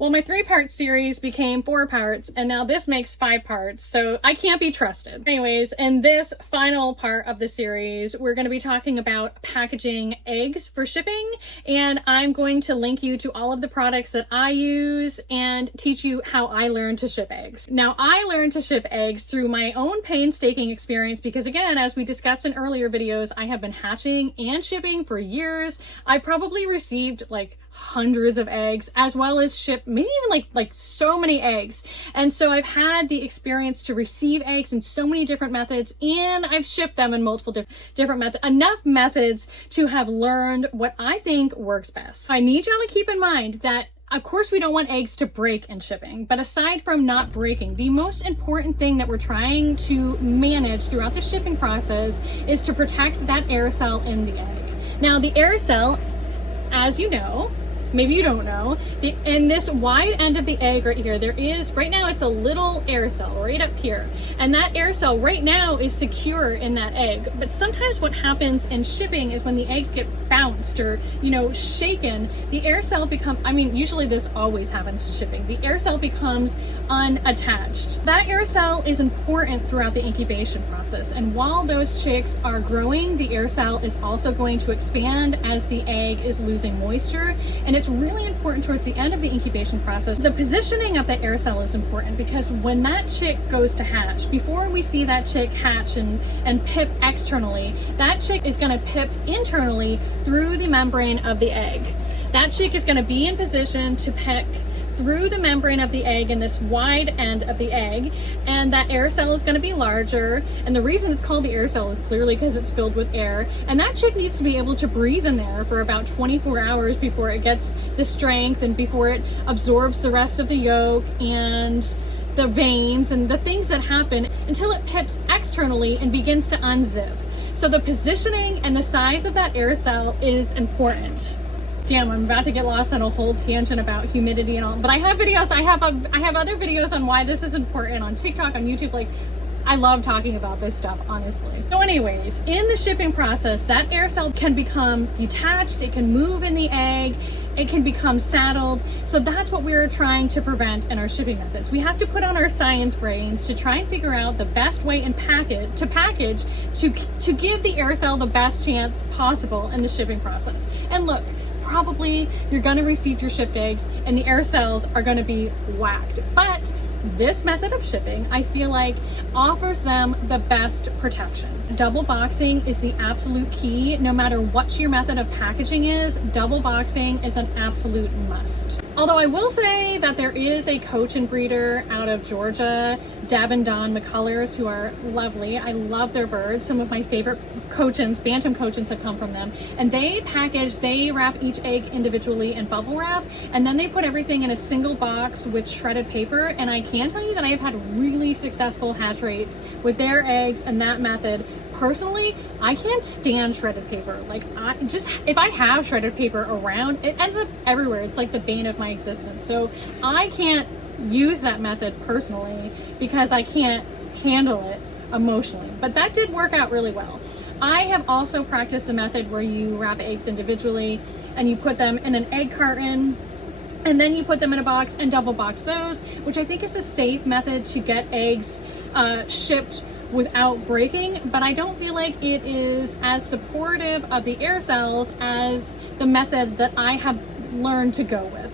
Well, my 3-part series became 4 parts, and now this makes 5 parts, so I can't be trusted. Anyways, in this final part of the series, we're going to be talking about packaging eggs for shipping, and I'm going to link you to all of the products that I use and teach you how I learned to ship eggs. Now, I learned to ship eggs through my own painstaking experience because, again, as we discussed in earlier videos, I have been hatching and shipping for years. I probably received like hundreds of eggs, as well as ship maybe even like so many eggs. And so I've had the experience to receive eggs in so many different methods, and I've shipped them in multiple different methods, enough methods to have learned what I think works best. I need y'all to keep in mind that of course, we don't want eggs to break in shipping, but aside from not breaking, the most important thing that we're trying to manage throughout the shipping process is to protect that aerosol in the egg. Now, the aerosol, as you know, maybe you don't know, in this wide end of the egg right here, there is, right now it's a little aerosol right up here. And that aerosol right now is secure in that egg. But sometimes what happens in shipping is when the eggs get bounced or, shaken, the aerosol usually this always happens in shipping. The aerosol becomes unattached. That aerosol is important throughout the incubation process. And while those chicks are growing, the aerosol is also going to expand as the egg is losing moisture. And it's really important towards the end of the incubation process. The positioning of the aerosol is important because when that chick goes to hatch, before we see that chick hatch and pip externally, that chick is going to pip internally through the membrane of the egg. That chick is going to be in position to peck through the membrane of the egg in this wide end of the egg, and that aerosol is going to be larger. And the reason it's called the aerosol is clearly because it's filled with air, and that chick needs to be able to breathe in there for about 24 hours before it gets the strength and before it absorbs the rest of the yolk and the veins and the things that happen until it pips externally and begins to unzip. So the positioning and the size of that aerosol is important. Damn, I'm about to get lost on a whole tangent about humidity and all, but I have videos, I have other videos on why this is important on TikTok, on YouTube. I love talking about this stuff, honestly. So anyways, in the shipping process, that aerosol can become detached, it can move in the egg, it can become saddled. So that's what we're trying to prevent in our shipping methods. We have to put on our science brains to try and figure out the best way to package to give the aerosol the best chance possible in the shipping process. And look, probably you're going to receive your shipped eggs and the aerosols are going to be whacked. But this method of shipping, I feel like, offers them the best protection. Double boxing is the absolute key. No matter what your method of packaging is, double boxing is an absolute must. Although I will say that there is a coach and breeder out of Georgia, Deb and Dawn McCullers, who are lovely. I love their birds. Some of my favorite cochins, bantam cochins, have come from them. And they wrap each egg individually in bubble wrap, and then they put everything in a single box with shredded paper. And I can tell you that I have had really successful hatch rates with their eggs and that method. Personally, I can't stand shredded paper. If I have shredded paper around, it ends up everywhere. It's like the bane of my existence. So I can't use that method personally because I can't handle it emotionally. But that did work out really well. I have also practiced the method where you wrap eggs individually and you put them in an egg carton, and then you put them in a box and double box those, which I think is a safe method to get eggs shipped without breaking, but I don't feel like it is as supportive of the aerosols as the method that I have learned to go with.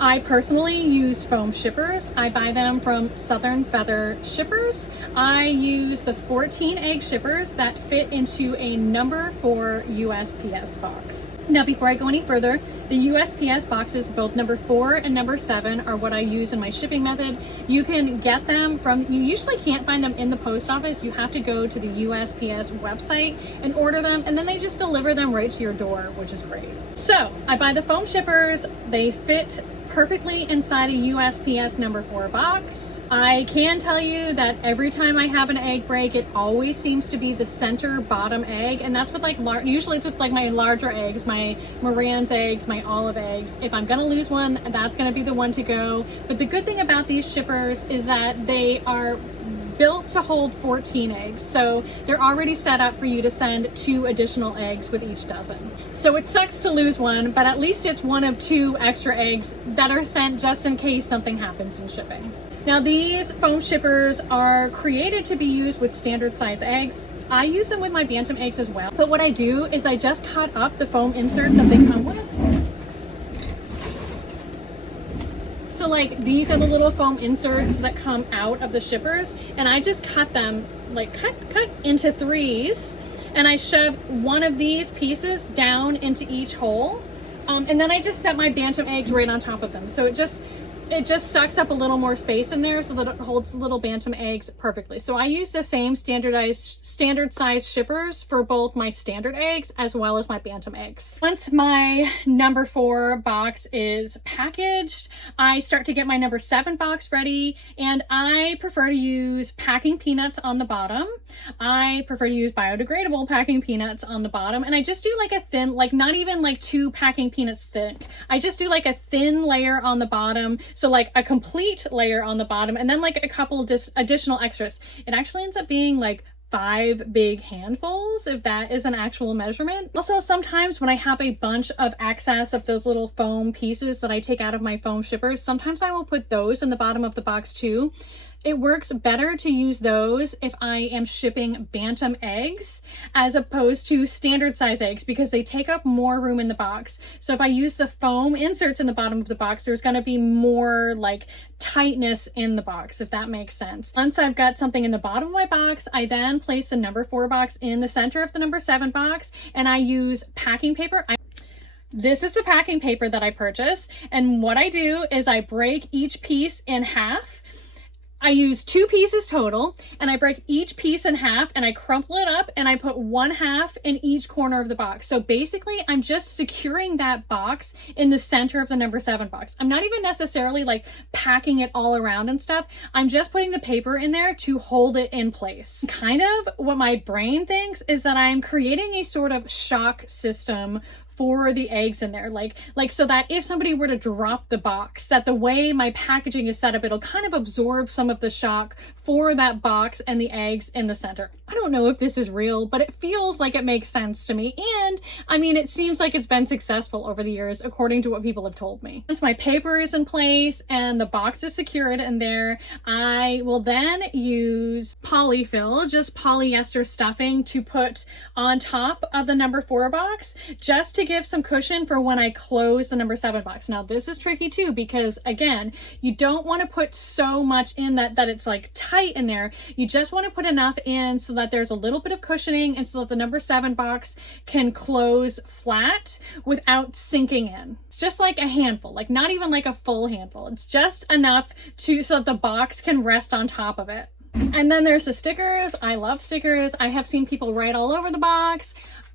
I personally use foam shippers. I buy them from Southern Feather Shippers. I use the 14 egg shippers that fit into a number 4 USPS box. Now, before I go any further, the USPS boxes, both number 4 and number 7, are what I use in my shipping method. You can get them you usually can't find them in the post office. You have to go to the USPS website and order them, and then they just deliver them right to your door, which is great. So I buy the foam shippers. They fit perfectly inside a USPS number 4 box. I can tell you that every time I have an egg break, it always seems to be the center bottom egg, and that's with usually it's with my larger eggs, my Moran's eggs, my olive eggs. If I'm gonna lose one, that's gonna be the one to go. But the good thing about these shippers is that they are built to hold 14 eggs. So they're already set up for you to send 2 additional eggs with each dozen. So it sucks to lose one, but at least it's one of 2 extra eggs that are sent just in case something happens in shipping. Now these foam shippers are created to be used with standard size eggs. I use them with my bantam eggs as well. But what I do is I just cut up the foam inserts that they come with. So like these are the little foam inserts that come out of the shippers, and I just cut them like cut into 3s, and I shove one of these pieces down into each hole, and then I just set my bantam eggs right on top of them. So it just sucks up a little more space in there so that it holds the little bantam eggs perfectly. So I use the same standard size shippers for both my standard eggs as well as my bantam eggs. Once my number 4 box is packaged, I start to get my number 7 box ready, and I prefer to use packing peanuts on the bottom. I prefer to use biodegradable packing peanuts on the bottom, and I just do like a thin, like not even like 2 packing peanuts thick. I just do like a thin layer on the bottom. So like a complete layer on the bottom, and then like a couple additional extras. It actually ends up being like 5 big handfuls, if that is an actual measurement. Also, sometimes when I have a bunch of excess of those little foam pieces that I take out of my foam shippers, sometimes I will put those in the bottom of the box too. It works better to use those if I am shipping bantam eggs as opposed to standard size eggs, because they take up more room in the box. So if I use the foam inserts in the bottom of the box, there's going to be more like tightness in the box, if that makes sense. Once I've got something in the bottom of my box, I then place the number 4 box in the center of the number 7 box, and I use packing paper. This is the packing paper that I purchased, and what I do is I break each piece in half. I use 2 pieces total, and I break each piece in half, and I crumple it up, and I put 1/2 in each corner of the box. So basically, I'm just securing that box in the center of the number 7 box. I'm not even necessarily like packing it all around and stuff. I'm just putting the paper in there to hold it in place. Kind of what my brain thinks is that I'm creating a sort of shock system for the eggs in there, like so that if somebody were to drop the box, that the way my packaging is set up, it'll kind of absorb some of the shock for that box and the eggs in the center. I don't know if this is real, but it feels like it makes sense to me, and I mean, it seems like it's been successful over the years according to what people have told me. Once my paper is in place and the box is secured in there, I will then use polyfill, just polyester stuffing, to put on top of the number 4 box, just to give some cushion for when I close the number 7 box. Now this is tricky too, because again, you don't want to put so much in that it's like tight in there. You just want to put enough in so that there's a little bit of cushioning, and so that the number 7 box can close flat without sinking in. It's just like a handful, like not even like a full handful. It's just enough so that the box can rest on top of it. And then there's the stickers. I love stickers. I have seen people write all over the box.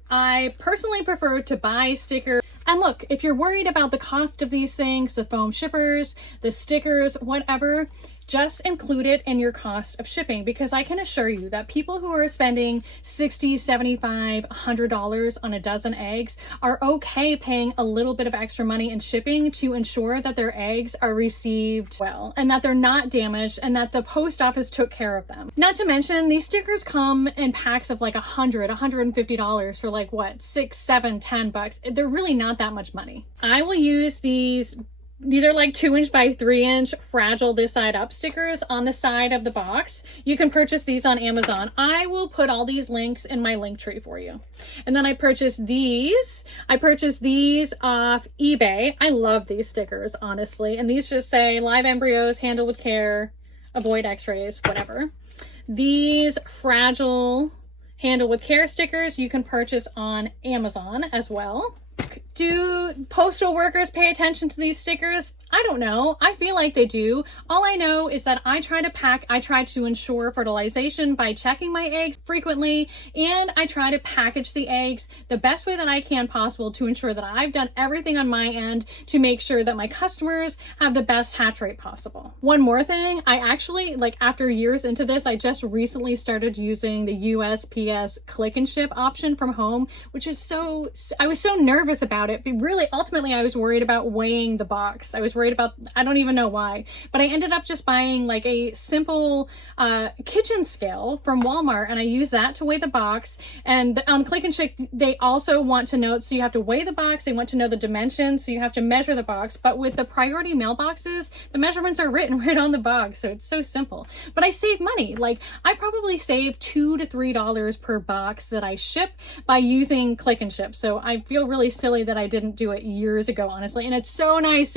I personally prefer to buy stickers. And look, if you're worried about the cost of these things, the foam shippers, the stickers, whatever, just include it in your cost of shipping, because I can assure you that people who are spending $60, $75, $100 on a dozen eggs are okay paying a little bit of extra money in shipping to ensure that their eggs are received well, and that they're not damaged, and that the post office took care of them. Not to mention, these stickers come in packs of like $100, $150 for like what, 6, 7, 10 bucks. They're really not that much money. I will use these are like 2" by 3" fragile this side up stickers on the side of the box. You can purchase these on Amazon. I will put all these links in my link tree for you. And then I purchased these. I purchased these off eBay. I love these stickers, honestly. And these just say live embryos, handle with care, avoid x-rays, whatever. These fragile handle with care stickers you can purchase on Amazon as well. Do postal workers pay attention to these stickers? I don't know. I feel like they do. All I know is that I try to ensure fertilization by checking my eggs frequently, and I try to package the eggs the best way that I can possible to ensure that I've done everything on my end to make sure that my customers have the best hatch rate possible. One more thing, I actually, like after years into this, I just recently started using the USPS click and ship option from home, which is I was so nervous about about it, but really ultimately I was worried about weighing the box. I was worried about, I don't even know why, but I ended up just buying like a simple kitchen scale from Walmart, and I use that to weigh the box. And on Click and Shake, they also want to know, so you have to weigh the box, they want to know the dimensions, so you have to measure the box. But with the priority mailboxes, the measurements are written right on the box, so it's so simple. But I save money. Like, I probably save $2 to $3 per box that I ship by using Click and Ship. So I feel really silly that I didn't do it years ago, honestly. And it's so nice to